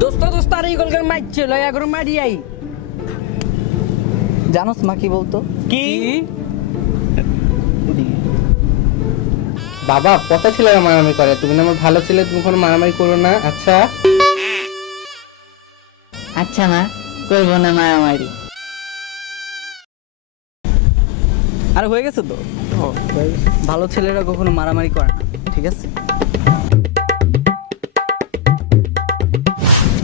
দোস্ত দোস্ত আর ইগলকার মারছে লয়া করে মারি আই। জানোস মা কি বলতো? কি বাবা পচা ছেলেরা মারামারি করে, তুমি না আমার ভালো ছেলে, তুমি কোনো মারামারি করো না। আচ্ছা আচ্ছা না, করবো না মারামারি। আর হয়ে গেছে তো। ভালো ছেলেরা কখনো মারামারি করে না, ঠিক আছে?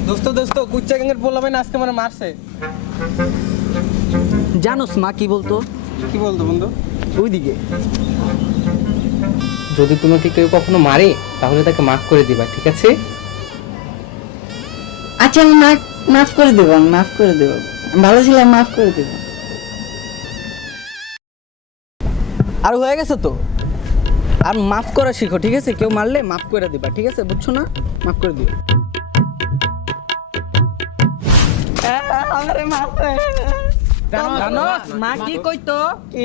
দোস্ত দোস্ত কুচ্চা গ্যাংয়ের পোলাপাইন আজকে মানে মারছে। জানোস মা কি বলতো? কি বলতো বন্ধু? ওইদিকে যদি তোমাকে কেউ কখনো মারে তাহলে তাকে মাফ করে দিবা, ঠিক আছে? আচ্ছা আমি মাফ করে দেবো, আমি মাফ করে দেবো, আমি ভালো ছিলাম, মাফ করে দেবো। আর হয়ে গেছে তো। আর মাফ করা শিখো, ঠিক আছে? কেউ মারলে মাফ করে দিবা, ঠিক আছে? বুঝছো না? মাফ করে দিও। আমারে মাফ জানোস মা কি কইতো? কি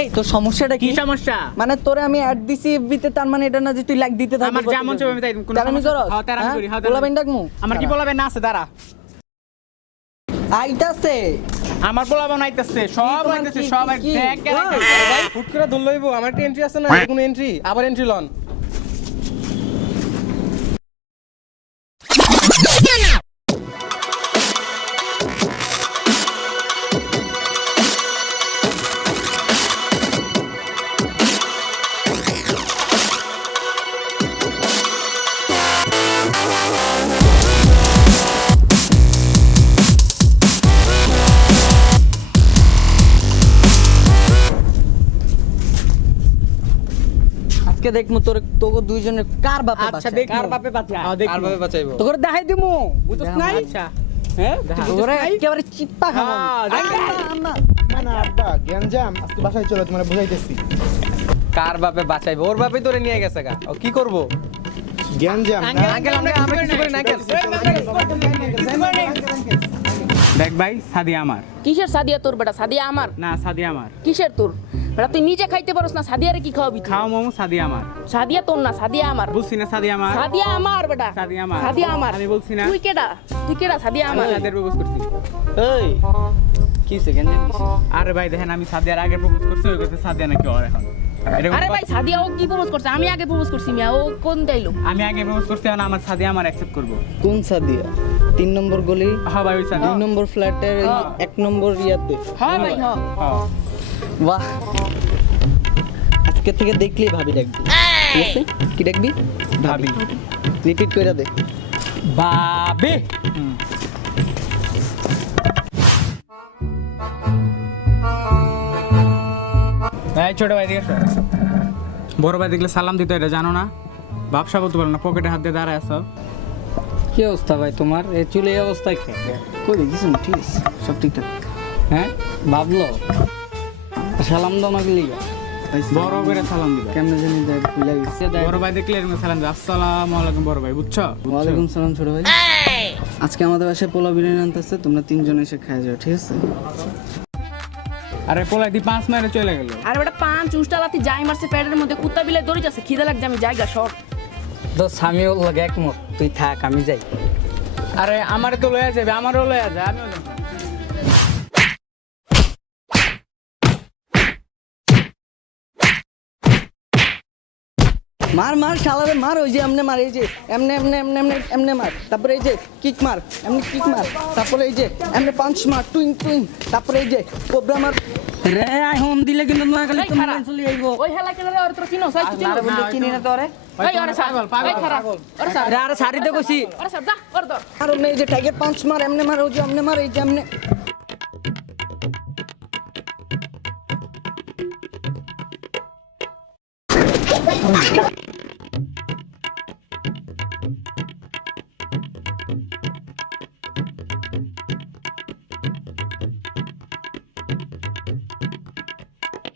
এই তোর সমস্যাটা কি কি? সমস্যা? মানে তোরে আমি অ্যাড দিছি এফবিতে, তার মানে এটা না যে তুই লাইক দিতে থাকবি। আমার যেমন চাই আমি তাই দিব, কোনো তেরামি সমস্যা- করস? হ্যাঁ, তেরামি করি, হ্যাঁ, পোলাপাইন ডাকমু? আমার কি বলাবে না আছে দাঁড়া। আইতাছে। আমার বলাবে নাইতেছে, সব তোমার আইতেছে, কি- সব কি- কি? এক ওই, হুট করে ধর লইব, আমার একটা এন্ট্রি আছে না, কোনো এন্ট্রি আবার এন্ট্রি লন। আজকে দেখমু তোকে দুইজনের কার বাপে আচ্ছা বাঁচায়। দেখ কার বাপে বাঁচায়। কার ভাবে বাঁচাইবো? তোকে দেখাই দিমু, বুঝছস নাই? আচ্ছা হ্যাঁ দেখা। তোরে একেবারে চিপ্পা খাবো। হ্যাঁ, দেখা। না আব্বা গ্যাঞ্জাম, আজকে বাসায় চলো, তোমার বুঝাইতেছি। কার বাপে বাঁচাইবো? ওর বাপে তোরে নিয়ে গেছে গা, ও কি করবো? গ্যাঞ্জাম না? আঙ্কেল আমরা কিছু করি না আঙ্কেল। দেখ ভাই, সাদিয়া আমার কিসের সাদিয়া তোর বেটা? সাদিয়া আমার? না, সাদিয়া আমার। কিসের তোর বেটা? তুই নিজে খাইতে পারস না, সাদিয়ারে কি খাওয়াবি তুই? খাও মামু, সাদিয়া আমার। সাদিয়া তোর না, সাদিয়া আমার। বলছি না সাদিয়া আমার। সাদিয়া আমার বেটা, সাদিয়া আমার। সাদিয়া আমার। আমি বলছি না। তুই কেডা? তুই কেডা? সাদিয়া আমি আমার। সাদিয়ার প্রপোজ করছি। এই কি সেকেন্ড দিছি? আরে ভাই দেখেন, আমি সাদিয়ার আগে প্রপোজ করছি, ওই কথা সাদিয়া নাকি ওর এখন। এরকম আরে ভাই কথা- সাদিয়া ও কি প্রপোজ করছে? আমি আগে প্রপোজ করছি মিয়া, ও কোন দাইলো? আমি আগে প্রপোজ করছি, এখন আমার সাদিয়া আমার অ্যাকসেপ্ট করবো। কোন সাদিয়া? 3 নম্বর গলি, হ্যাঁ ভাই, ওই 2 সাদিয়া। নম্বর ফ্ল্যাটের এই হ্যাঁ। 1 নম্বর ইয়াতে। হ্যাঁ ভাই, হ্যাঁ। হ্যাঁ। বাহ, আজকে থেকে দেখলেই ভাবি ডাকবি, ঠিক আছে? কি ডাকবি? ভাবি। রিপিট কইরা দে। ভাবি। এই ছোট ভাই দিকে বড় ভাই দেখলে সালাম দিতে, এটা জানো না? ব্যবসা বলতে পারো না, পকেটে হাত দিয়ে দাঁড়ায় আছো। কি অবস্থা ভাই তোমার? এই চুলে এই অবস্থায় কে? কই দেখিস না? ঠিক আছে, সব ঠিকঠাক। হ্যাঁ ভাবলো সালাম দাও না গেলি বড় করে সালাম দিবে। কেমনে জানি দেয় ভুলে গেছি। বড় ভাই দেখলে এরকম সালাম দিবে, আসসালামু আলাইকুম বড় ভাই, বুঝছো? ওয়ালাইকুম সালাম ছোট ভাই। আজকে আমাদের বাসায় পোলাও বিরিয়ানি আনতেছে, তোমরা 3 জন এসে খায় যাও, ঠিক আছে? আরে পোলাই দি 5 মাইলে চলে গেল। আরে বেটা পাঁচ উষ্টা লাথি যাই মারছে পেটের মধ্যে, কুত্তা বিলে দড়ি যাচ্ছে, খিদে লাগছে, আমি জায়গা শর্ট। তো আমিও লাগে একমত, তুই থাক আমি যাই। আরে আমারে তো লয়া যাবে, আমারও লয়া যায়, আমিও যাবো। মার মার শালারে মার, ওই যে এমনে মার, এই যে এমনে এমনে এমনে এমনে এমনে মার, তারপরে এই যে কিক মার, এমনি কিক মার, তারপরে এই যে এমনে পাঞ্চ মার, টুইং টুইং, তারপরে এই যে কোবরা মার। রে আই হোম দিলে কিন্তু না খালি এই তোমার খারা। চলে আইবো। ওই হেলা কেন রে? ওর তোর চিনো? সাই চিনো? চিনি না তো রে। এই ওরে সার, এই খারা, ওরে সার, রে আরে সারিতে কইছি। ওরে সার, যা, ওরে ধর। আর ওমনে এই যে টাইগার পাঞ্চ মার, এমনে মার, ওই যে এমনে মার, এই যে এমনে।